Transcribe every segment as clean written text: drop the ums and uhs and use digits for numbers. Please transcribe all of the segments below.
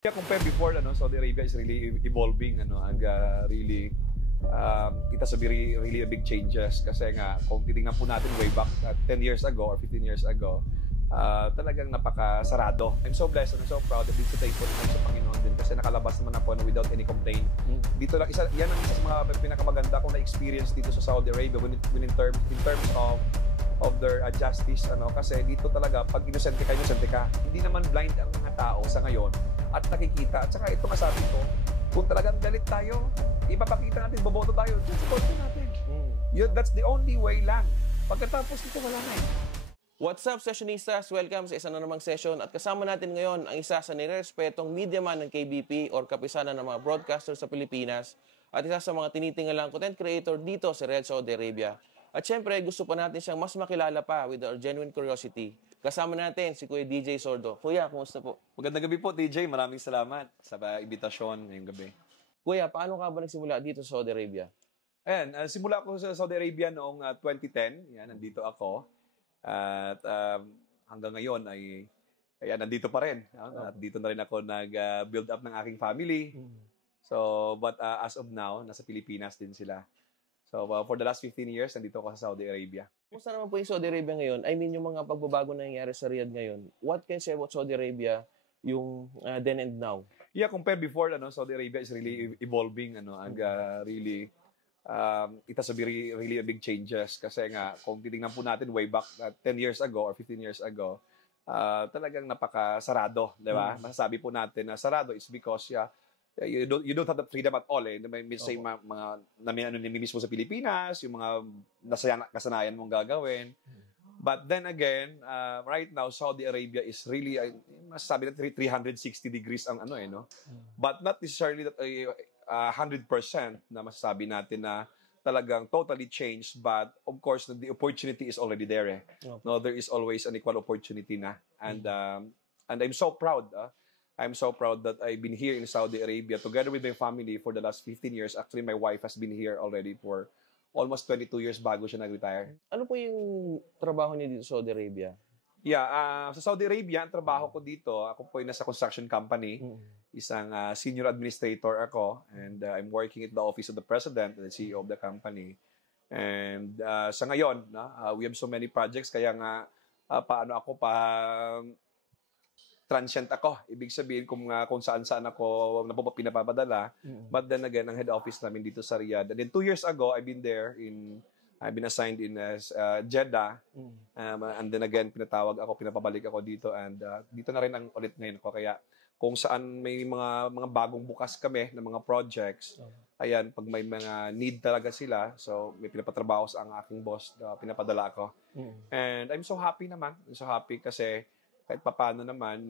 Yeah, compare before, Saudi Arabia is really evolving, really, it has a really a big changes kasi nga, kung titingnan po natin way back 10 years ago or 15 years ago, talagang napakasarado. I'm so blessed and I'm so proud and so thankful sa Panginoon din kasi nakalabas naman ako without any complaint. Dito lang, yan ang isa sa mga pinakamaganda kong na-experience dito sa Saudi Arabia when in terms of their justice, kasi dito talaga, pag inosente ka. Hindi naman blind ang mga tao sa ngayon at nakikita. At saka ito masabi ko, kung talagang galit tayo, ipapakita natin, boboto tayo, just vote natin. That's the only way lang. Pagkatapos dito, wala na eh. What's up, sessionistas? Welcome sa isa na namang session at kasama natin ngayon ang isa sa nirespetong media man ng KBP or kapisanan ng mga broadcasters sa Pilipinas at isa sa mga tinitingalang content creator dito sa Riyadh, Saudi Arabia. At syempre, gusto pa natin siyang mas makilala pa with our genuine curiosity. Kasama natin si Kuya DJ Sordo. Kuya, kumusta po? Magandang gabi po, DJ. Maraming salamat sa imbitasyon ngayong gabi. Kuya, paano ka ba nagsimula dito sa Saudi Arabia? Ayan, simula ko sa Saudi Arabia noong 2010. Yan, nandito ako. At hanggang ngayon ay nandito pa rin. At dito na rin ako nag-build up ng aking family. So, but as of now, nasa Pilipinas din sila. So, for the last 15 years, nandito ako sa Saudi Arabia. Kumusta naman po yung Saudi Arabia ngayon? I mean, yung mga pagbabago na nangyayari sa Riyadh ngayon. What can you say about Saudi Arabia yung then and now? Yeah, compare before, Saudi Arabia is really evolving, really, it has a really a big changes. Kasi nga, kung titingnan po natin way back 10 years ago or 15 years ago, talagang napakasarado, di ba? Masasabi po natin na sarado is because, you don't have the freedom at all eh. May say mga namimiss mo sa Pilipinas, yung mga kasanayan mong gagawin. But then again, right now Saudi Arabia is really masasabi na 360 degrees ang But not necessarily that 100% na masasabi natin na talagang totally changed, but of course the opportunity is already there eh. No, there is always an equal opportunity na. And I'm so proud I'm so proud that I've been here in Saudi Arabia together with my family for the last 15 years. Actually, my wife has been here already for almost 22 years bago siya nag-retire. Ano po yung trabaho niyo dito sa Saudi Arabia? Yeah, sa Saudi Arabia, ang trabaho ko dito, ako po ay nasa construction company. Isang senior administrator ako. And I'm working at the office of the president and the CEO of the company. And sa ngayon, we have so many projects. Kaya nga, paano ako transient ako. Ibig sabihin kung saan-saan ako pinapapadala. But then again, ang head office namin dito sa Riyadh. And then 2 years ago, I've been assigned in Jeddah. And then again, pinapabalik ako dito. And dito na rin ang ulit ngayon ako. Kaya kung saan may mga bagong bukas kami ng mga projects, ayan, pag may mga need talaga sila, so may pinapatrabaho sa ang aking boss, pinapadala ako. And I'm so happy naman. I'm so happy kasi kahit papaano naman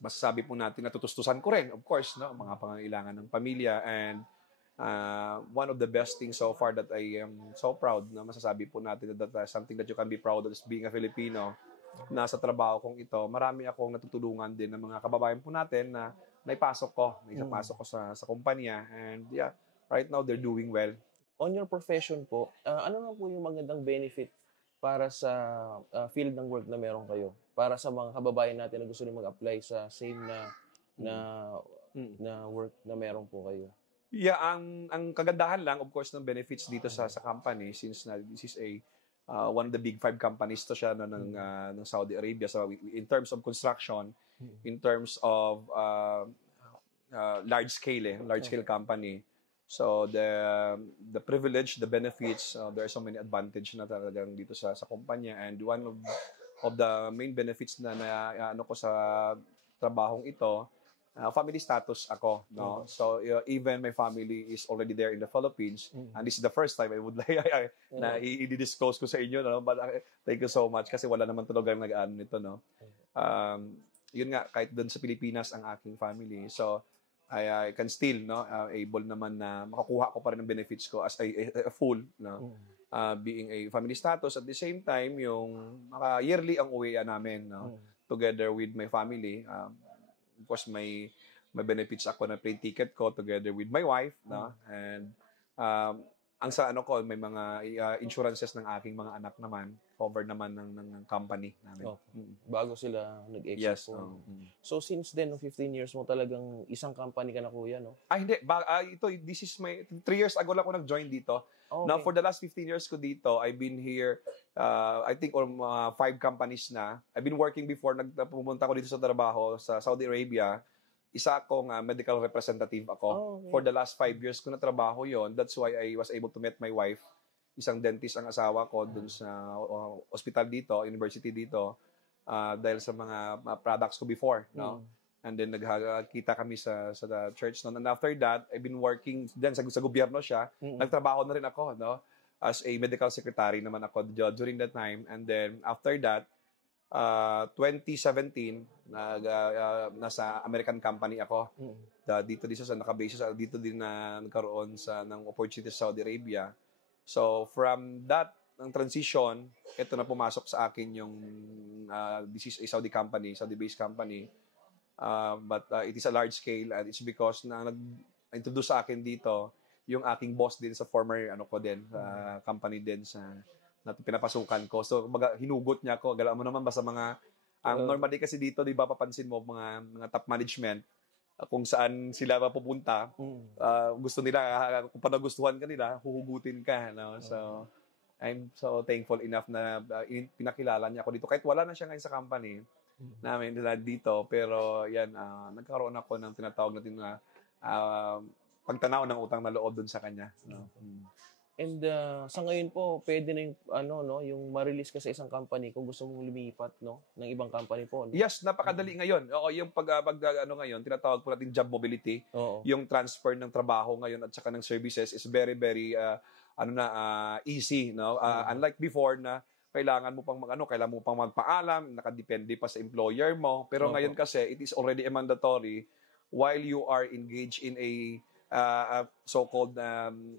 masasabi po natin na tutustusan ko rin, of course, mga pangangailangan ng pamilya. And one of the best things so far that I am so proud na masasabi po natin that something that you can be proud of is being a Filipino na sa trabaho kong ito. Marami akong natutulungan din ng mga kababayan po natin na naipasok ko sa kumpanya. And yeah, right now they're doing well. On your profession po, ano na po yung magandang benefit para sa field ng work na meron kayo? Para sa mga kababayan natin na gusto rin mag-apply sa same na work na meron po kayo. Yeah, ang kagandahan lang, of course, ng benefits dito sa company, since this is one of the big 5 companies to siya ng Saudi Arabia. So in terms of construction, in terms of large scale company. So the privilege, the benefits, there are so many advantage na talagang dito sa kumpanya. And one of the main benefits na ko sa trabahong ito, family status ako, no? So even my family is already there in the Philippines, and this is the first time I would like na i-disclose ko sa inyo, no? But thank you so much kasi wala naman talaga nag-aano nito, no? Yun nga, kahit doon sa Pilipinas ang aking family. So I can still able naman na makakuha ko pa rin ng benefits ko as a full, no? Being a family status. At the same time, yung yearly ang uwi namin, no? Together with my family. Of course, may benefits ako na plane ticket ko together with my wife, no? And ang sa ano ko, may mga insurances ng aking mga anak naman, cover naman ng company namin. Bago sila nag-exit Yes. po. So since then, 15 years mo talagang isang company ka na kuya, no? Hindi. This is 3 years ago lang ako nag-join dito. Okay. Now, for the last 15 years ko dito, I've been here, I think, 5 companies na. I've been working before, pumunta ko dito sa trabaho sa Saudi Arabia. Isa akong medical representative ako. Okay. For the last 5 years ko na trabaho yon. That's why I was able to meet my wife. Isang dentist ang asawa ko dun sa hospital dito, university dito, dahil sa mga products ko before. No? And then nagkita kami sa church noon. And after that, I've been working then sa gobyerno siya. Nagtrabaho na rin ako, no? As a medical secretary naman ako during that time. And then after that, 2017, nasa American company ako. Dito sa nakabase dito din na nagkaroon ng opportunity sa Saudi Arabia. So from that ng transition, ito na pumasok sa akin yung this is a Saudi-based company. But it is a large scale and it's because nag-introduce sa akin dito yung aking boss din sa former company din na pinapasukan ko. So hinugot niya ako. Gala mo naman ba sa mga normally kasi dito, di ba, papansin mo mga top management kung saan sila mapupunta. Gusto nila, kung panagustuhan ka nila, huhugutin ka. No? So, I'm so thankful enough na pinakilala niya ako dito. Kahit wala na siya ngayon sa company namin dito. Pero yan, nagkaroon ako ng tinatawag natin na pagtanaw ng utang na loob dun sa kanya. No? And sa ngayon po, pwede na yung, yung ma-release ka sa isang company kung gusto mong lumipat, no? Ng ibang company po. No? Yes, napakadali ngayon. Oo, yung ngayon, tinatawag po natin job mobility. Oo. Yung transfer ng trabaho ngayon at saka ng services is very, very, easy, no? Unlike before na kailangan mo pang magpaalam, nakadepende pa sa employer mo. Pero ngayon kasi, it is already a mandatory while you are engaged in a so-called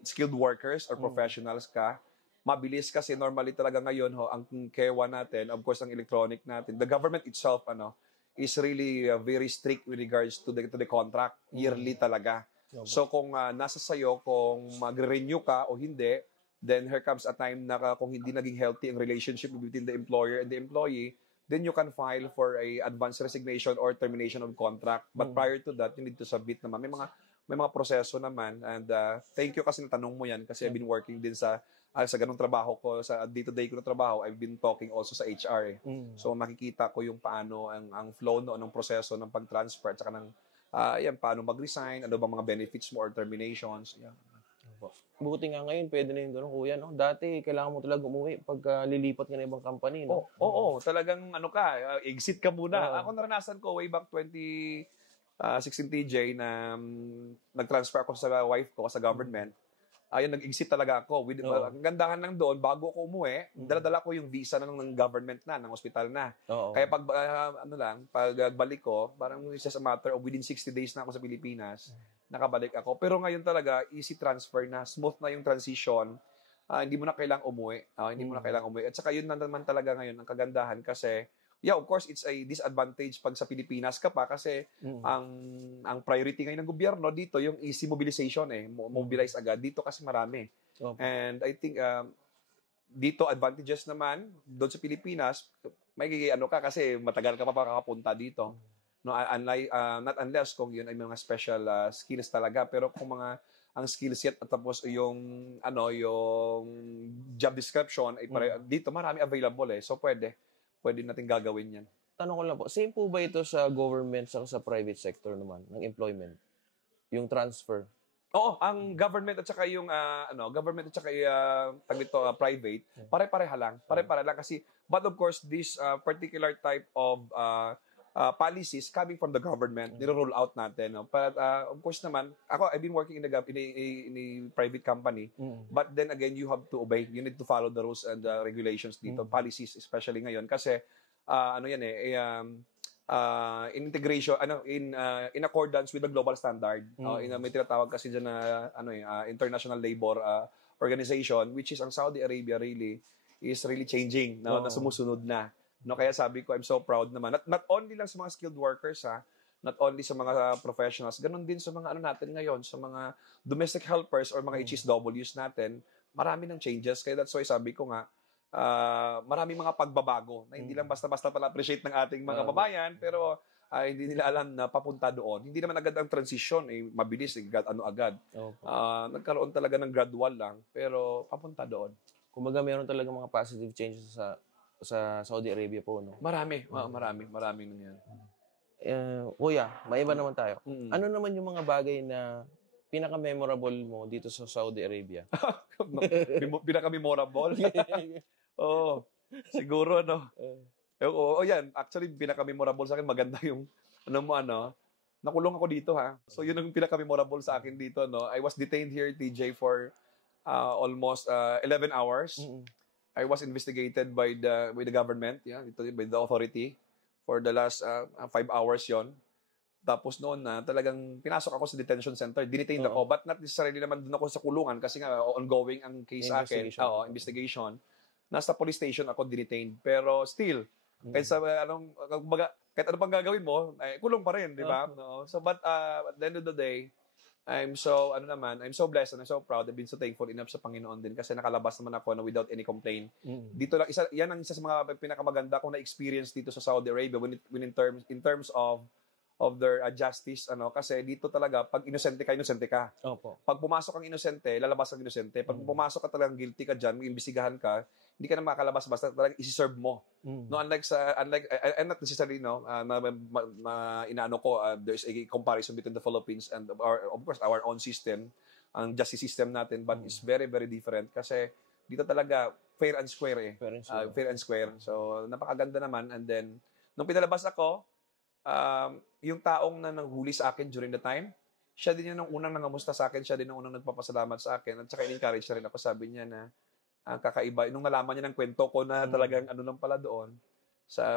skilled workers or professionals ka. Mabilis kasi normally talaga ngayon ang KEWA natin, of course ang electronic natin, the government itself is really very strict with regards to the contract, yearly talaga. So kung nasa sayo kung magre-renew ka o hindi, then here comes a time na kung hindi naging healthy ang relationship between the employer and the employee, then you can file for a advance resignation or termination of contract. But prior to that, you need to submit naman. May mga proseso naman, and thank you kasi natanong mo yan kasi I've been working din sa ganung trabaho ko, sa day-to-day ko na trabaho, I've been talking also sa HR. So makikita ko yung paano ang flow ng proseso ng pag-transfer at saka ng paano mag-resign, ano bang mga benefits mo or terminations. Yeah. Buti nga ngayon, pwede na yung gano'n, kuya, no? Dati, kailangan mo talaga umuwi pag lilipat ka na ibang company, no? Oo, talagang exit ka muna. Ako naranasan ko way back 2016 TJ na nag-transfer ako sa wife ko sa government. Nag-exit talaga ako. Ang gandahan lang doon, bago ako umuwi, dala-dala ko yung visa ng government ng hospital na. Kaya pagbalik ko, parang it's just a matter of within 60 days na ako sa Pilipinas, nakabalik ako. Pero ngayon talaga, easy transfer na, smooth na yung transition. Hindi mo na kailangang umuwi. At saka yun naman talaga ngayon ang kagandahan kasi of course, it's a disadvantage pag sa Pilipinas ka pa kasi ang priority ngayon ng gobyerno dito, yung easy mobilization mobilize agad. Dito kasi marami. And I think dito advantages naman doon sa Pilipinas, may kasi matagal ka pa makakapunta dito. No, not unless kung yun ay mga special skills talaga, pero kung ang skill set at tapos yung job description ay dito marami available so pwede natin gagawin yan. Tanong ko lang po, same po ba ito sa government sa private sector naman, ng employment? Yung transfer? Oo, ang government at saka yung private, pare-pareha lang. Pare-pareha lang kasi, but of course, this particular type of policies coming from the government, niro-roll out natin. But of course naman, I've been working in a private company, but then again, you have to obey. You need to follow the rules and regulations dito, policies, especially ngayon. Kasi, in integration, in accordance with the global standard. May tinatawag kasi dyan na, International Labor Organization, which is ang Saudi Arabia is really changing, na sumusunod na. No, kaya sabi ko, I'm so proud naman. Not only lang sa mga skilled workers, Not only sa mga professionals, ganun din sa mga ano natin ngayon, sa mga domestic helpers or mga HSWs natin, marami ng changes. Kaya that's why sabi ko nga, maraming mga pagbabago na hindi lang basta-basta pala appreciate ng ating mga kababayan, pero hindi nila alam na papunta doon. Hindi naman agad ang transition, mabilis, agad. Nagkaroon talaga ng gradual lang, pero papunta doon. Kumbaga meron talaga mga positive changes sa Saudi Arabia po, no? Marami nangyari. Kuya, maiba naman tayo. Ano naman yung mga bagay na pinaka-memorable mo dito sa Saudi Arabia? Pinaka-memorable? Oo. Siguro, no? Yan. Actually, pinaka-memorable sa akin, maganda yung, nakulong ako dito, ha? So, yun ang pinaka-memorable sa akin dito, no? I was detained here, TJ, for almost 11 hours. I was investigated by the government, by the authority for the last 5 hours yon. Tapos noon na talagang pinasok ako sa detention center, detained ako, but not necessarily naman doon ako sa kulungan kasi nga ongoing ang case sa akin, investigation. Nasa police station ako detained, pero still kahit sa kahit ano pang gagawin mo, kulong pa rin, di ba? No? So but at the end of the day, I'm so blessed and I'm so proud. I've been so thankful enough sa Panginoon din kasi nakalabas naman ako na without any complaint. Dito lang yan ang isa sa mga pinakamaganda kong na-experience dito sa Saudi Arabia when in terms of their justice, kasi dito talaga pag inosente ka. Opo. Pag pumasok ang inosente, lalabas ang inosente. Pag pumasok ka talagang guilty ka diyan, iimbestigahan ka, hindi ka na makalabas basta talagang isi-serve mo. No, unlike I'm not necessarily inaano ko, there's a comparison between the Philippines and of course our own system, ang justice system natin, but it's very very different kasi dito talaga fair and square fair and square. So napakaganda naman. And then nung pinalabas ako, yung taong na nanghuli sa akin during the time, siya din yung unang nangamusta sa akin, siya din yung unang nagpapasalamat sa akin, at saka in-encourage na rin ako. Sabi niya na kakaiba, nung nalaman niya ng kwento ko na talagang lang pala doon,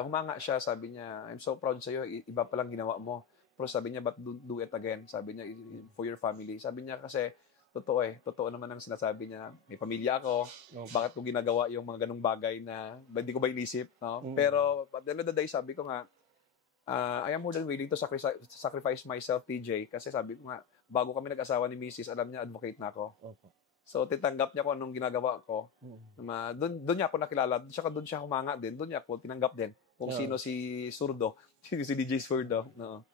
humanga siya, sabi niya, I'm so proud sa'yo, iba palang ginawa mo. Pero sabi niya, but do it again. Sabi niya, for your family. Sabi niya kasi, totoo naman ang sinasabi niya. May pamilya ako, bakit ko ginagawa yung mga ganung bagay na, hindi ko ba inisip, no? Pero, at the end of the day, sabi ko nga, I am more than willing to sacrifice myself, TJ, kasi sabi ko nga, bago kami nag-asawa ni Mrs., alam niya, advocate na ako. So, titanggap niya kung anong ginagawa ko. Doon niya ako nakilala, tsaka doon siya humanga din, doon niya ako tinanggap din kung sino si Surdo, si DJ Surdo. No.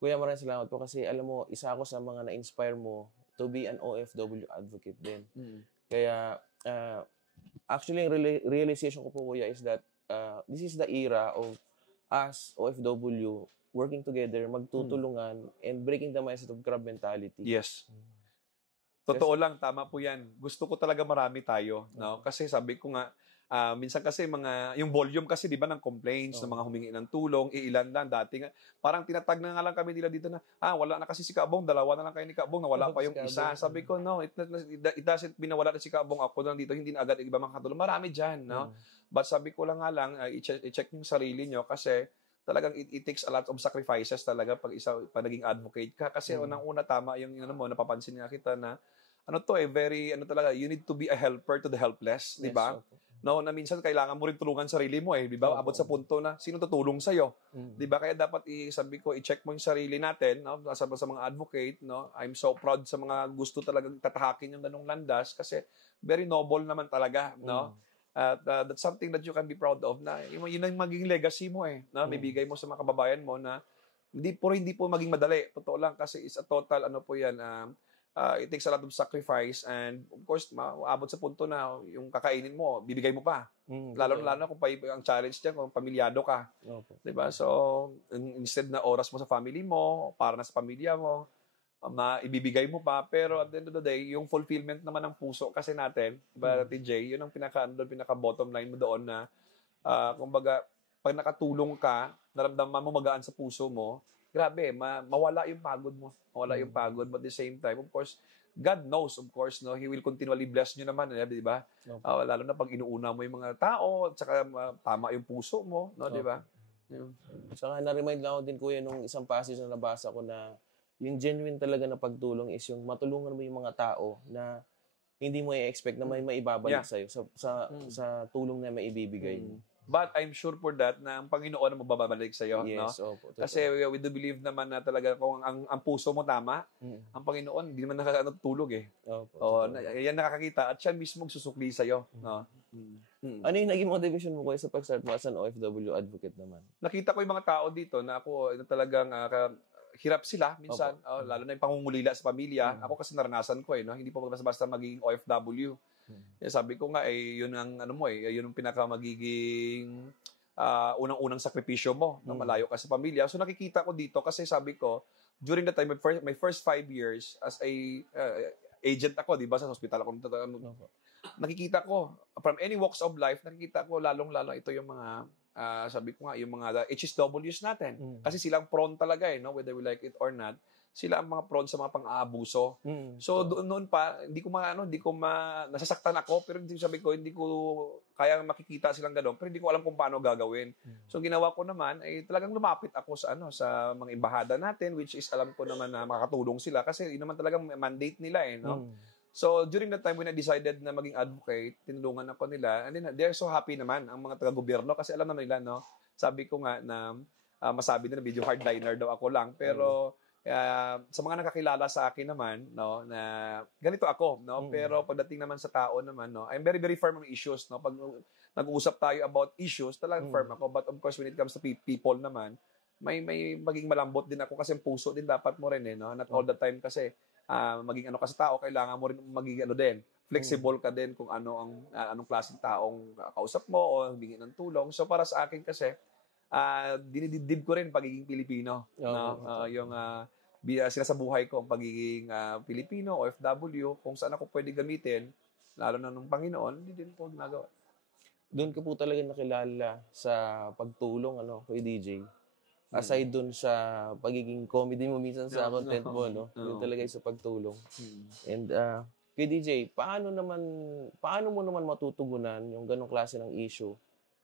Kuya, maraming salamat po kasi alam mo, isa ako sa mga na-inspire mo to be an OFW advocate din. Kaya, actually, yung realization ko po, Kuya, is that this is the era of us, OFW, working together, magtutulungan, and breaking the mindset of crab mentality. Yes. Totoo lang, tama po yan. Gusto ko talaga marami tayo. No? Kasi sabi ko nga, minsan kasi yung volume kasi, di ba, ng complaints, ng mga humingi ng tulong, ilan lang. Dati nga, parang tinatag na nga lang kami nila dito na, wala na kasi si Kaabong, dalawa na lang kayo ni Kaabong, nawala pa yung isa. Sabi ko, no, it doesn't mean na wala na si Kaabong, ako lang dito, hindi na agad iba makakatulong. Marami dyan, no? But sabi ko lang i-check yung sarili nyo kasi talagang it takes a lot of sacrifices talaga pag naging advocate ka. Kasi unang-una tama yung napapansin nga kita na talaga, you need to be a helper to the helpless, di ba? No, na minsan kailangan mo rin tulungan sarili mo di ba? Abot sa punto na sino tutulong sa iyo? Di ba? Kaya dapat i-check mo yung sarili natin, no? Sa mga advocate, no? I'm so proud sa mga gusto talagang tatahakin yung ganung landas kasi very noble naman talaga, no? That's something that you can be proud of na yun ang magiging legacy mo na bibigay mo sa mga kababayan mo na hindi po maging madali. Totoo lang kasi it's a total it takes a lot of sacrifice and of course maabot sa punto na yung kakainin mo bibigay mo pa. Lalo kung ang challenge diyan kung pamilyado ka. Di ba? So instead na oras mo sa family mo, para na sa pamilya mo, ibibigay mo pa, pero at the end of the day, yung fulfillment naman ng puso kasi natin, diba, TJ, yun ang pinaka bottom line mo doon na, kumbaga, pag nakatulong ka, naramdaman mo magaan sa puso mo, grabe, mawala yung pagod mo. Mawala yung pagod, but at the same time, of course, God knows, of course, no, He will continually bless nyo naman, di ba? Lalo na pag inuuna mo yung mga tao, at saka tama yung puso mo, no, di ba? Saka na-remind lang ako din, Kuya, nung isang passage na nabasa ko na yung genuine talaga na pagtulong is yung matulungan mo yung mga tao na hindi mo i-expect na may maibabalik sa'yo sa tulong na maibibigay mo. But I'm sure for that na ang Panginoon ang mababalik sa iyo, no? Yes, opo. Totoo. Kasi we do believe naman na talaga kung ang puso mo tama, ang Panginoon hindi naman nakakatulog eh. Opo. Yan nakakakita at siya mismo susukli sa iyo, no? Ano yung naging motivation mo kuya sa pag-start mo as an OFW advocate naman? Nakita ko yung mga tao dito na ako na talagang hirap sila minsan, lalo na yung pangungulila sa pamilya. Ako kasi naranasan ko no, hindi po basta-basta maging OFW. Sabi ko nga yun ang ano mo yun ang pinaka magiging unang-unang sakripisyo mo na malayo ka sa pamilya. So nakikita ko dito kasi sabi ko during the time my first 5 years as a agent ako, 'di ba, sa hospital ako. Nakikita ko from any walks of life, nakikita ko lalong-lalo ito yung mga sabi ko nga yung mga HSWs natin. Kasi silang prone talaga no, whether we like it or not. Sila ang mga prone sa mga pang-aabuso. So noon pa hindi ko nasasaktan ako pero sabi ko hindi ko kaya makikita silang gano'n pero hindi ko alam kung paano gagawin. So ginawa ko naman ay talagang lumapit ako sa mga embahada natin which is alam ko naman na makakatulong sila kasi yun naman talagang mandate nila no. So during that time when I decided na maging advocate, tinulungan ako nila and then they're so happy naman ang mga taga-gobyerno kasi alam naman nila no. Sabi ko nga na masabi nila medyo hardliner daw ako lang pero sa mga nakakilala sa akin naman no na ganito ako no pero pagdating naman sa tao naman no I'm very very firm on issues no pag nag-uusap tayo about issues talagang firm ako but of course when it comes to people naman may maging malambot din ako kasi ang puso din dapat mo rin no not all the time kasi maging ano ka sa tao kailangan mo rin maging ano din flexible ka din kung anong klaseng taong kausap mo o humingi ng tulong so para sa akin kasi dinidibdib ko rin pagiging Pilipino no yung sila sa buhay ko ang pagiging Pilipino OFW kung saan ako pwede gamitin lalo na ng Panginoon hindi din po ginagawa. Doon ka po talaga nakilala sa pagtulong kay DJ aside doon sa pagiging comedy mo minsan sa content mo no doon talaga sa pagtulong and kay DJ paano mo naman matutugunan yung ganong klase ng issue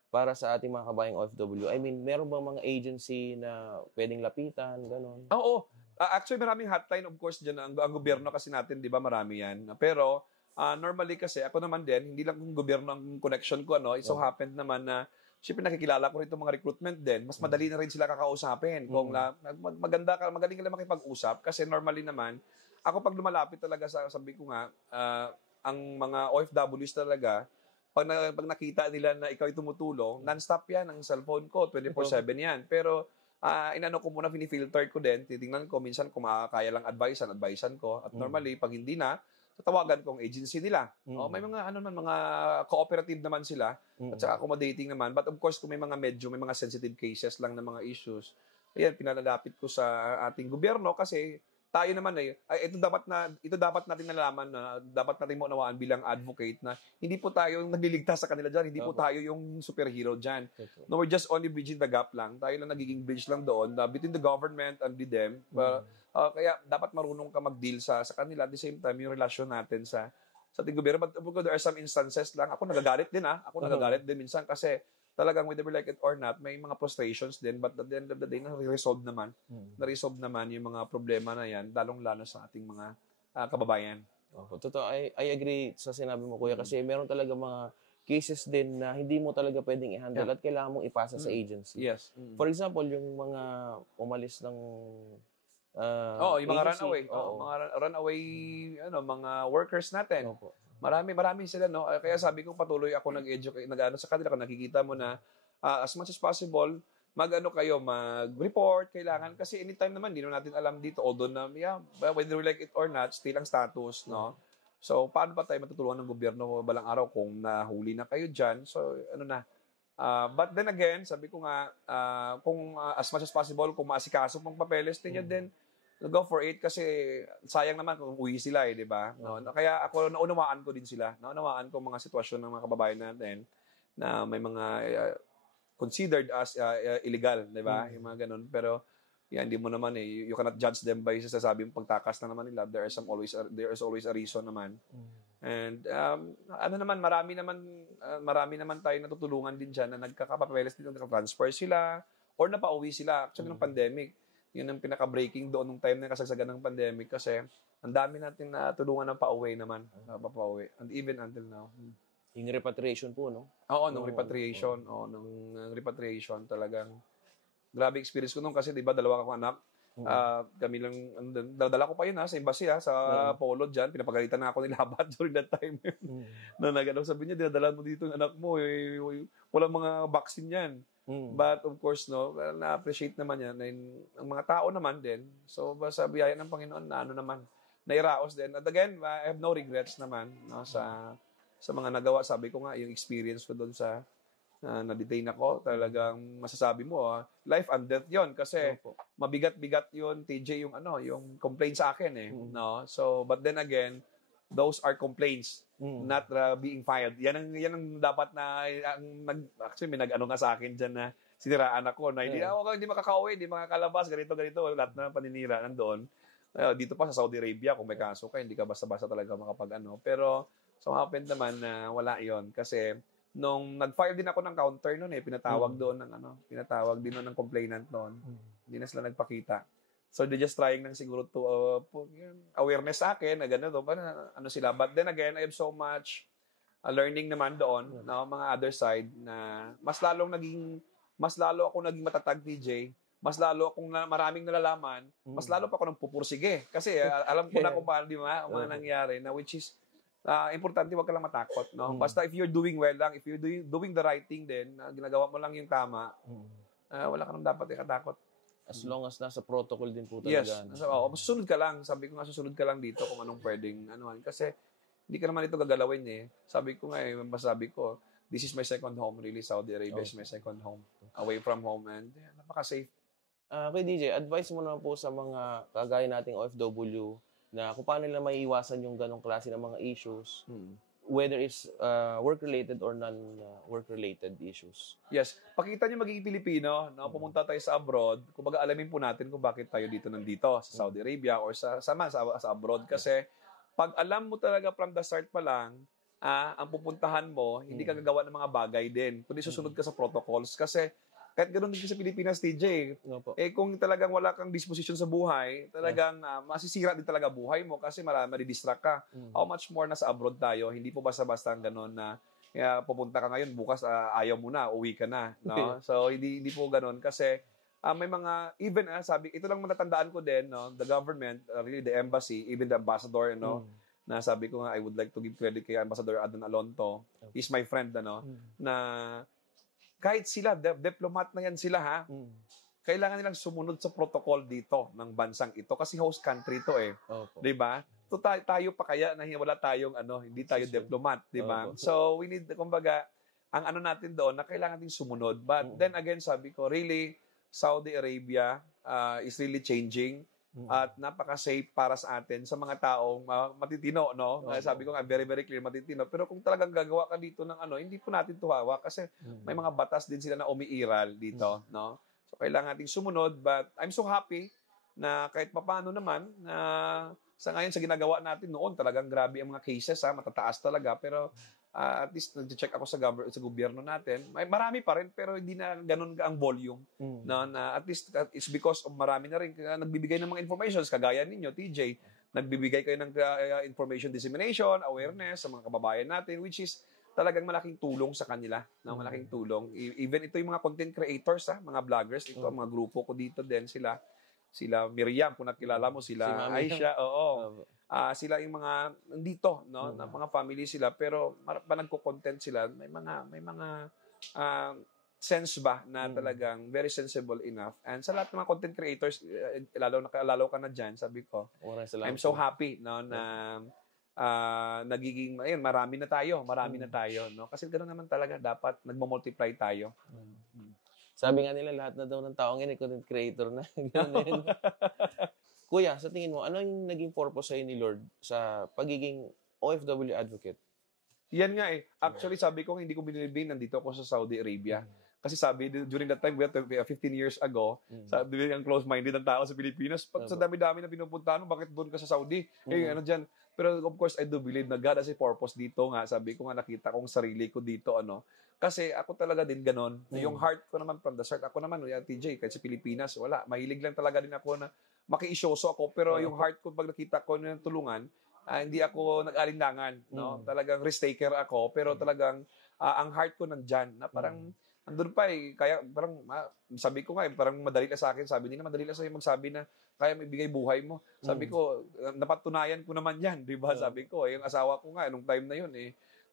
para sa ating mga kabayang OFW? I mean, meron bang mga agency na pwedeng lapitan, gano'n? Oo. Actually, maraming hotline, of course, dyan. Ang gobyerno kasi natin, di ba, marami yan. Pero, normally kasi, ako naman din, hindi lang yung gobyerno ang connection ko, it so happened naman na, siyempre nakikilala ko rin itong mga recruitment din, mas madali na rin sila kakausapin. Kung magaling ka lang makipag-usap, kasi normally naman, ako pag lumalapit talaga sabi ko nga, ang mga OFWs talaga, pag nakita nila na ikaw ay tumutulong, non-stop yan ang cellphone ko, 24/7 yan. Pero inano ko muna, finifilter ko din, titingnan ko minsan kung makakaya lang advisean ko. At normally, pag hindi na, tatawagan ko ang agency nila. May mga mga cooperative naman sila at saka accommodating naman. But of course, kung may mga sensitive cases lang na mga issues, ayan, pinalalapit ko sa ating gobyerno kasi tayo naman ito dapat natin nalaman na dapat natin maunawaan bilang advocate na hindi po tayo nagliligtas sa kanila diyan, hindi po tayo yung superhero diyan. No, we're just only bridging the gap lang. Tayo lang nagiging bridge lang doon between the government and with them. Kaya dapat marunong ka mag-deal sa kanila at the same time yung relasyon natin sa ating gobyerno. But there are some instances lang ako nagagalit din nagagalit din minsan kasi talagang whether we like it or not, may mga frustrations din, but at the end of the day, na-resolve naman yung mga problema na yan, lalong-lalo sa ating mga kababayan. Totoo, I agree sa sinabi mo, Kuya, kasi meron talaga mga cases din na hindi mo talaga pwedeng i-handle at kailangan mong ipasa sa agency. Yes. For example, yung mga umalis ng yung mga runaway. Mga runaway, mga workers natin. Marami sila, no? Kaya sabi ko patuloy ako nag-educate, sa kanila, kung nakikita mo na as much as possible, mag-report, kailangan. Kasi anytime naman, hindi natin alam dito, although na, whether we like it or not, still ang status, no? So, paano pa tayo matutulungan ng gobyerno balang araw kung nahuli na kayo dyan? So, but then again, sabi ko nga, kung as much as possible, kung maasikaso pang papeles ninyo, then go for it kasi sayang naman kung uwi sila di ba? No? Kaya ako naunawaan ko din sila. Naunawaan ko mga sitwasyon ng mga kababayan natin na may mga considered as illegal, di ba? Yung mga ganun. Pero yan, hindi mo naman you cannot judge them by sasabing pagtakas na naman nila. There is always a reason naman. And marami naman tayo natutulungan din diyan na nagkakapapeles din, nagka-transfer sila or napauwi sila actually ng pandemic. Yun ang pinaka-breaking doon nung time na kasagsagan ng pandemic kasi ang dami natin natulungan ng pauwi naman. Papauwi. And even until now. Yung repatriation po, no? Oo, nung repatriation. Oo, nung repatriation talagang grabe experience ko nung kasi 'di ba dalawa akong anak. Kami lang dala ko pa yun sa embassy sa Polo diyan, pinapagalitan na ako ni Labat during that time. Na nagano sabi niya, dinadala mo dito yung anak mo walang mga vaccine yan. But of course na-appreciate naman yan ang mga tao naman din. So sa biyaya ng Panginoon na naman nairaos din. At again, I have no regrets naman sa mga nagawa. Sabi ko nga yung experience ko doon sa na-detain ako, talagang masasabi mo, life and death yon kasi mabigat-bigat yon TJ, yung complaint sa akin no? So, but then again, those are complaints, not being filed. Yan ang dapat na, actually, may nag-ano nga sa akin dyan na siniraan ako, na hindi makakauwi, hindi makakalabas, ganito, lahat na paninira nandoon. Dito pa sa Saudi Arabia, kung may kaso ka, hindi ka basta-basta talaga makapag-ano. Pero, so happened naman na wala yon kasi, nung nag-file din ako ng counter noon pinatawag doon ng complainant noon. Hindi na sila nagpakita. So they just trying lang siguro to awareness sa akin na ganito sila. But then again, I have so much learning naman doon mga other side na mas lalo ako naging matatag, TJ. Mas lalo akong maraming nalalaman, mas lalo pa ako nang pupursige kasi alam ko na kung paano ang mga nangyari na which is importante wag ka lang matakot, no? Basta if you're doing well lang, if you're doing the right thing din, ginagawa mo lang yung tama, wala ka nang dapat ikatakot. As long as nasa protocol din po talaga. Yes. Susunod ka lang. Sabi ko nga, susunod ka lang dito kung anong pwedeng anuhan. Kasi hindi ka naman ito gagalawin Sabi ko nga this is my second home really. Saudi Arabia is my second home. Away from home and napaka-safe. Okay, DJ, advice mo naman po sa mga kagaya nating OFW na kung paano nila maiiwasan yung ganong klase ng mga issues, whether it's work-related or non-work-related issues. Yes. Pakita niyo magiging Pilipino, pumunta tayo sa abroad, kumbaga alamin po natin kung bakit tayo nandito sa Saudi Arabia or sa abroad. Kasi pag alam mo talaga from the start pa lang, ang pupuntahan mo, hindi ka gagawa ng mga bagay din, kundi susunod ka sa protocols. Kasi kahit ganoon din sa Pilipinas, TJ, kung talagang wala kang disposition sa buhay, talagang masisira din talaga buhay mo kasi madidistract ka. How much more nasa abroad tayo, hindi po basta-basta ganoon na pupunta ka ngayon, bukas ayaw mo na, uwi ka na. No? So, hindi po ganoon kasi may mga, even sabi, ito lang matatandaan ko din, the government, really the embassy, even the ambassador, na sabi ko nga, I would like to give credit kay Ambassador Adan Alonto. He's my friend, na kahit sila, diplomat na yan sila kailangan nilang sumunod sa protocol dito ng bansang ito kasi host country ito di ba? So tayo pa kaya na wala tayong hindi tayo diplomat, di ba? So we need, kumbaga, ang natin doon na kailangan din sumunod. But then again, sabi ko, really, Saudi Arabia is really changing at napaka-safe para sa atin sa mga taong matitino, no? Sabi ko nga, very, very clear, matitino. Pero kung talagang gagawa ka dito ng hindi po natin tuhawa kasi may mga batas din sila na umiiral dito, no? So, kailangan natin sumunod. But I'm so happy na kahit papano naman, na sa ngayon, sa ginagawa natin noon, talagang grabe ang mga cases, matataas talaga. Pero at least nag-check ako sa gobyerno natin. May marami pa rin pero hindi na ganun ang volume. No, na at least it's because of marami na rin nagbibigay ng mga informations kagaya ninyo, TJ. Nagbibigay kayo ng information dissemination, awareness sa mga kababayan natin which is talagang malaking tulong sa kanila, no? Malaking tulong. Even ito yung mga content creators, mga vloggers, ito mga grupo ko dito din sila Miriam, kung nakilala mo sila, si Aisha, sila yung mga dito, no, na mga family sila pero nagko-content sila, may mga sense ba na talagang very sensible enough. And sa lahat ng mga content creators, lalo ka na diyan, sabi ko, I'm so happy, no, na nagiging marami na tayo, no, kasi ganoon naman talaga dapat nagmo-multiply tayo. Sabi nga nila, lahat na daw ng tao ngayon content creator na. Kuya, sa tingin mo, ano yung naging purpose sa'yo ni Lord sa pagiging OFW advocate? Yan nga Actually, sabi ko, hindi ko binilibin, nandito ako sa Saudi Arabia. Kasi sabi, during that time, 15 years ago, sabi ang close-minded ng tao sa Pilipinas, pag sa dami-dami na pinupuntahan mo, bakit doon ka sa Saudi? Dyan. Pero of course, I do believe na God has a purpose dito nga. Sabi ko nga, nakita kong sarili ko dito, Kasi ako talaga din ganon. Yung heart ko naman from the start, ako naman, TJ, kahit sa Pilipinas, wala. Mahilig lang talaga din ako na makiisyoso ako. Pero yung heart ko, pag nakita ko na tulungan, hindi ako nag-alinlangan, no? Talagang risk taker ako, pero talagang ang heart ko nandyan, na parang andun pa kaya parang sabi ko nga parang madali na sa akin, sabi nila madali na sa'yo magsabi na kaya may bigay buhay mo. Sabi ko, napatunayan ko naman yan, di ba? Sabi ko, yung asawa ko nga, nung time na yun,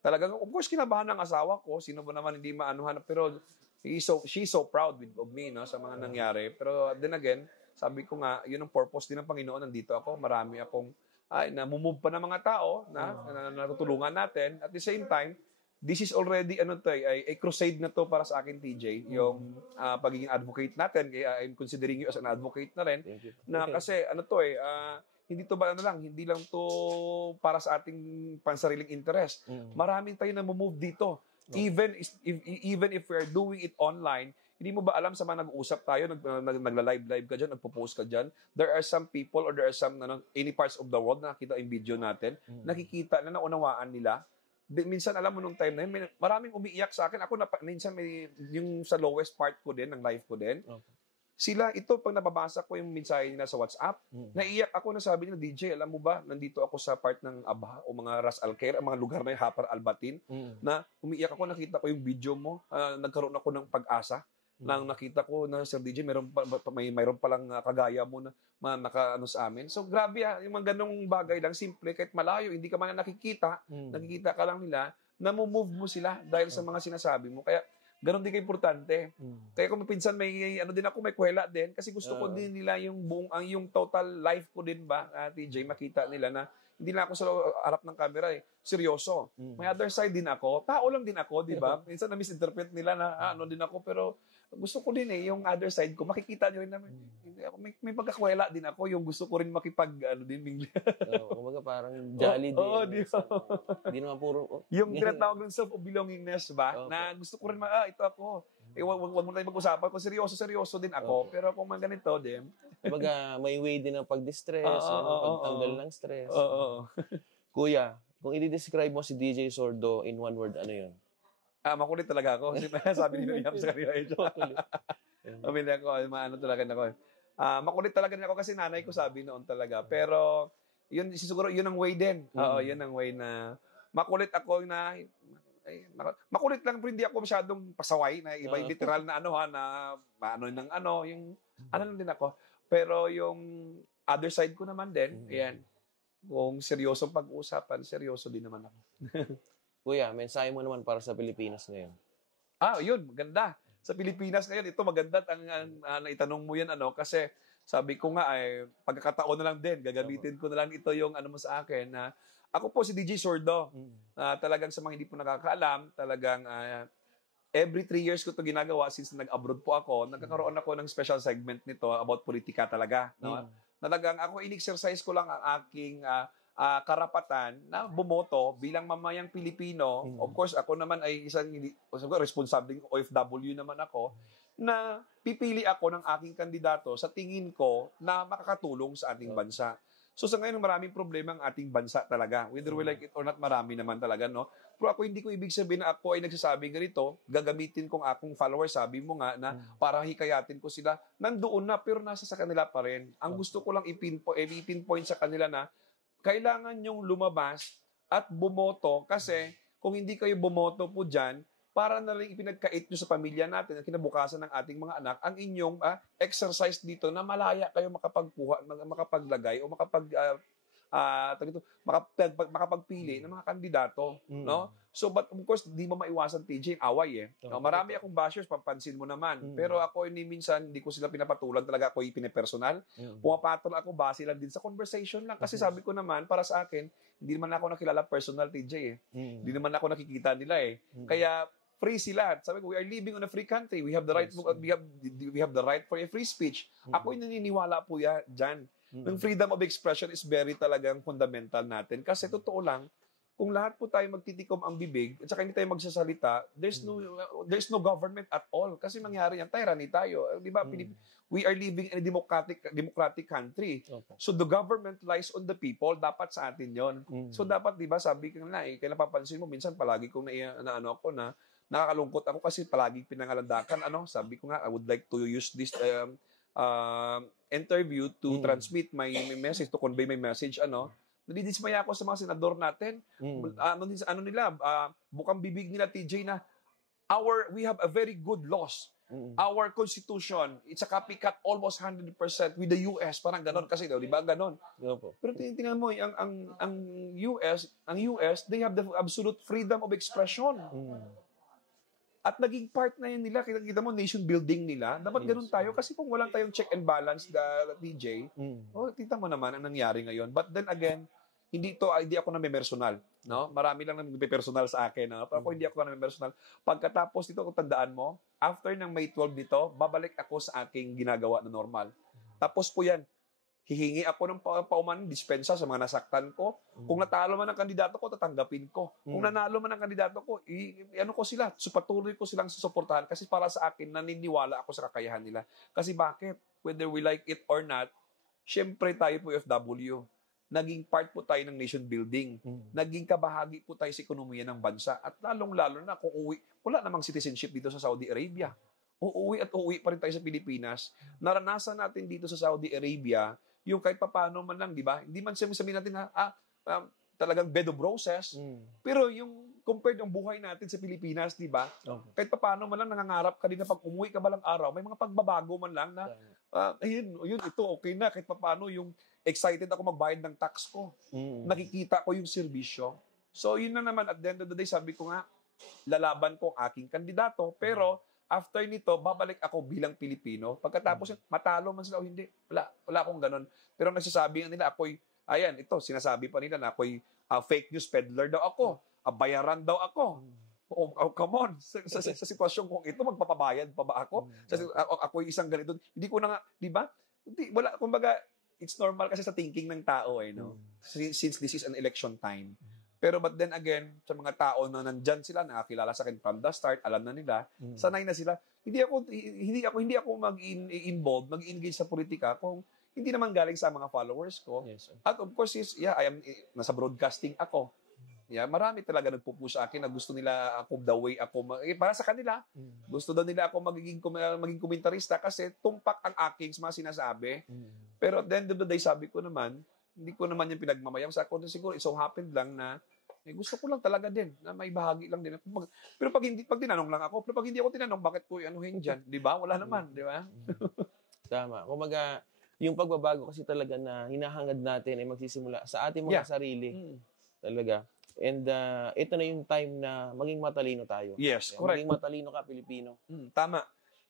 talagang, of course, kinabahan ng asawa ko, sino ba naman hindi maanuhan, pero she's so proud of me, no, sa mga nangyari. Pero then again, sabi ko nga, yun ang purpose din ng Panginoon, nandito ako, marami akong namumove pa ng mga tao na natutulungan natin. At the same time, this is already a crusade na to para sa akin, TJ, yung pagiging advocate natin. Kaya I'm considering you as an advocate na rin. Na kasi hindi to ba hindi lang to para sa ating pansariling interest. Maraming tayo na move dito. Even if we are doing it online, hindi mo ba alam sa mga nag-uusap tayo, nagla-live ka dyan, nagpo-post ka dyan, there are some people or there are some any parts of the world na nakita yung video natin, nakikita na naunawaan nila. Minsan, alam mo, nung time na yun, maraming umiiyak sa akin. Ako, minsan, yung sa lowest part ko din, ng life ko din, sila, ito, pag nababasa ko yung mensahe nila sa WhatsApp, naiiyak ako na sabi nila, DJ, alam mo ba, nandito ako sa part ng Abha o mga Ras Al Khair, mga lugar na yung Hapar Albatin, na umiiyak ako, nakita ko yung video mo, nagkaroon ako ng pag-asa, nang nakita ko na, Sir DJ, mayroon palang kagaya mo na nakaano sa amin. So, grabe yung mga ganong bagay lang, simple, kahit malayo, hindi ka man nakikita ka lang nila, namumove mo sila dahil sa mga sinasabi mo. Kaya, ganon din ka-importante. Kaya kung pinsan may may kwela din kasi gusto ko din nila yung yung total life ko din ba, TJ, makita nila na hindi na ako sa harap ng camera seryoso. May other side din ako. Tao lang din ako, di ba? Minsan na misinterpret nila na din ako, pero gusto ko din yung other side ko. Makikita nyo rin naman. May pagkakwela din ako. Yung gusto ko rin din. Kumbaga parang jolly din. Oo, di ba? Hindi naman puro... Yung tinatawag ng self-belongingness ba? Na gusto ko rin ito ako. Wag mo tayo mag-usapan. Kung seryoso din ako. Pero kung mga ganito, din. Kumbaga, may way din ng pag-distress, pagtanggal ng stress. Kuya, kung i-describe mo si DJ Sordo in one word, ano yun? Makulit talaga ako. Sabi ni Miriam sa kanila. Sabi niya ako, talaga na ako. Makulit talaga niya ako kasi nanay ko sabi noon talaga. Pero, yun, siguro, yun ang way din. Yun ang way na, makulit ako na, makulit lang, pero hindi ako masyadong pasaway na iba yung literal na yung, lang din ako. Pero yung other side ko naman din, yan, kung seryosong pag-uusapan, seryoso din naman ako. Kuya, mensahe mo naman para sa Pilipinas ngayon. Yun, maganda. Sa Pilipinas ngayon, ito maganda ang itanong mo yan, kasi sabi ko nga, pagkakataon na lang din, gagamitin ko na lang ito yung mo sa akin, na ako po si DJ Sordo. Talagang sa mga hindi po nakakaalam, talagang every 3 years ko ito ginagawa since nag-abroad po ako, nagkakaroon ako ng special segment nito about politika talaga. No? Talagang ako in-exercise ko lang ang aking karapatan na bumoto bilang mamayang Pilipino. Of course, ako naman ay isang responsabling OFW naman ako, na pipili ako ng aking kandidato sa tingin ko na makakatulong sa ating bansa. So sa ngayon, maraming problema ang ating bansa talaga. Whether we like it or not, marami naman talaga, no? Pero ako, hindi ko ibig sabihin na ako ay nagsasabi ganito, gagamitin kong akong followers, sabi mo nga, na para hikayatin ko sila. Nandoon na, pero nasa sa kanila pa rin. Ang gusto ko lang ipinpoint sa kanila na kailangan nyong lumabas at bumoto kasi kung hindi kayo bumoto po dyan, para na rin ipinagkait nyo sa pamilya natin at kinabukasan ng ating mga anak ang inyong exercise dito na malaya kayo makapaglagay o makapagpili ng mga kandidato. No? So, but of course, di mo maiwasan, TJ, away No, marami akong bashers, papansin mo naman. Pero ako, minsan, hindi ko sila pinapatulan talaga, ako pinapersonal. Pumapatol ako, base lang din sa conversation lang. Kasi sabi ko naman, para sa akin, hindi naman ako nakilala personal, TJ. Hindi naman ako nakikita nila Kaya, free sila. Sabi ko, we are living on a free country. We have the right we have the right for a free speech. Ako naniniwala po dyan. Yung freedom of expression is very talagang fundamental natin. Kasi totoo lang, kung lahat po tayo magtitikom ang bibig at saka hindi tayo magsasalita, there's no government at all. Kasi mangyari yan, tyranny tayo. Di ba? We are living in a democratic country. Okay. So the government lies on the people. Dapat sa atin yon. So dapat, di ba, sabi ko na kaya napapansin mo, minsan palagi kong nakakalungkot ako kasi palagi pinangalandakan. Sabi ko nga, I would like to use this interview to transmit my message, to convey my message, Nadidismaya ako sa mga senador natin. Ano nila, bukang bibig nila, TJ, na we have a very good laws. Our Constitution, it's a copycat almost 100% with the US. Parang ganon kasi, di ba? Ganon. Pero tingnan mo, ang US, they have the absolute freedom of expression. At naging part na yun nila, kita mo, nation building nila. Dapat ganun tayo kasi kung walang tayong check and balance, TJ, kita mo naman ang nangyari ngayon. But then again, hindi ako name-personal. No? Marami lang nagpe-personal sa akin. No? Pero ako hindi ako name-personal. Pagkatapos dito, kung tandaan mo, after ng May 12 nito, babalik ako sa aking ginagawa na normal. Tapos po yan, hihingi ako ng pauman, dispensa sa mga nasaktan ko. Kung natalo man ang kandidato ko, tatanggapin ko. Kung nanalo man ang kandidato ko, ano ko sila, patuloy ko silang susuportahan kasi para sa akin, naniniwala ako sa kakayahan nila. Kasi bakit? Whether we like it or not, syempre tayo po FW. Naging part po tayo ng nation building. Naging kabahagi po tayo sa ekonomiya ng bansa. At lalong-lalo na kung wala namang citizenship dito sa Saudi Arabia. Uuwi at uuwi pa rin tayo sa Pilipinas. Naranasan natin dito sa Saudi Arabia yung kahit papaano man lang, di ba? Hindi man sabihin natin na talagang bed of roses. Pero yung compared ang buhay natin sa Pilipinas, di ba? Kahit papaano man lang nangangarap ka din na pag umuwi ka balang araw, may mga pagbabago man lang na ito okay na. Kahit papaano yung excited ako magbayad ng tax ko. Nakikita ko yung serbisyo. So yun na naman, at the end of the day, sabi ko nga, lalaban ko ang aking kandidato, pero after nito, babalik ako bilang Pilipino. Pagkatapos, matalo man sila o hindi, wala akong ganun. Pero nagsasabi nila, sinasabi pa nila na ako'y fake news peddler daw ako. Bayaran daw ako. Oh, come on. Sa sitwasyon kong ito, magpapabayad pa ba ako? Ako'y isang ganito. Hindi ko na nga, di ba? Wala, kumbaga, it's normal kasi sa thinking ng tao, no? Since this is an election time. Pero but then again, sa mga tao na nandyan sila, nakakilala sa akin from the start, alam na nila, sanay na sila. Hindi ako mag-involve, mag-engage sa politika kung hindi naman galing sa mga followers ko. Yes, At of course, nasa broadcasting ako. Marami talaga nagpo-push sa akin na gusto nila ako the way ako, para sa kanila, gusto daw nila ako maging komentarista kasi tumpak ang aking mga sinasabi. Pero at the end of the day, sabi ko naman, hindi ko naman yung pinagmamayang sa ako. Siguro, it so happened lang na gusto ko lang talaga din, na may bahagi lang din. Pero pag tinanong lang ako, pero pag hindi ako tinanong, bakit ko anuhin dyan? Di ba? Wala naman, di ba? Tama. Kumaga, yung pagbabago kasi talaga na hinahangad natin ay magsisimula sa ating mga sarili. Talaga. And ito na yung time na maging matalino tayo. Yes, correct. Maging matalino ka, Pilipino. Tama.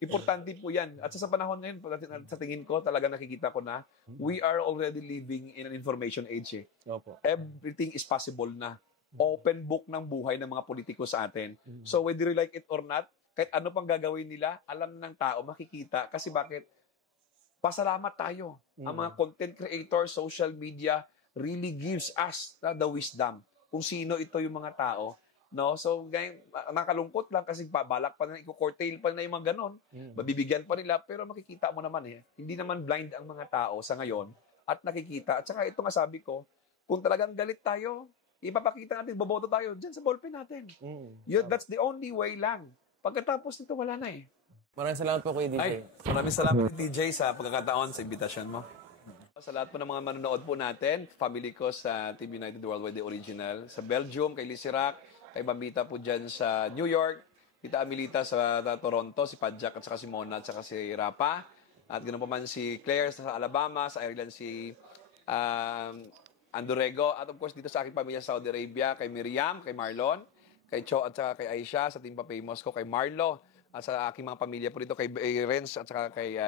Importante po yan. At sa panahon ngayon, sa tingin ko, talaga nakikita ko na we are already living in an information age. Opo. Everything is possible na. Open book ng buhay ng mga politiko sa atin. So whether you like it or not, kahit ano pang gagawin nila, alam ng tao, makikita. Kasi bakit? Pasalamat tayo. Ang mga content creator, social media, really gives us the wisdom kung sino ito yung mga tao. No? So, nakalungkot lang kasi balak pa na i-curtail pa na yung mga ganon. Mabibigyan pa nila, pero makikita mo naman hindi naman blind ang mga tao sa ngayon at nakikita. At saka ito nga sabi ko, kung talagang galit tayo, ipapakita natin, boboto tayo dyan sa ballpen natin. That's the only way lang. Pagkatapos nito, wala na Maraming salamat po kuya DJ. Maraming salamat TJ sa pagkakataon, sa imbitasyon mo. Sa lahat po ng mga manonood po natin, family ko sa TV United Worldwide The Original, sa Belgium, kay Lisirak, kay Bambita po dyan sa New York, Tita Amelita sa Toronto, si Padjak at saka si Mona at saka si Rapa, at ganoon pa man si Claire sa Alabama, sa Ireland si Andorego, at of course dito sa aking pamilya sa Saudi Arabia, kay Miriam, kay Marlon, kay Cho at saka kay Aisha, sa Team Famous ko, kay Marlo, at sa aking mga pamilya po dito, kay Renz at saka kay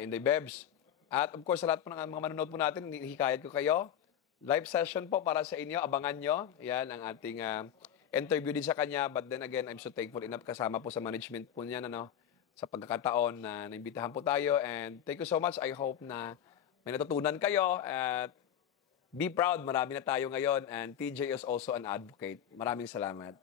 Inday Bebs. At of course, sa lahat po ng mga manonood po natin, hikayat ko kayo. Live session po para sa inyo. Abangan nyo. Yan ang ating interview din sa kanya. But then again, I'm so thankful enough kasama po sa management po niya sa pagkakataon na naimbitahan po tayo. And thank you so much. I hope na may natutunan kayo. At be proud. Marami na tayo ngayon. And TJ is also an advocate. Maraming salamat.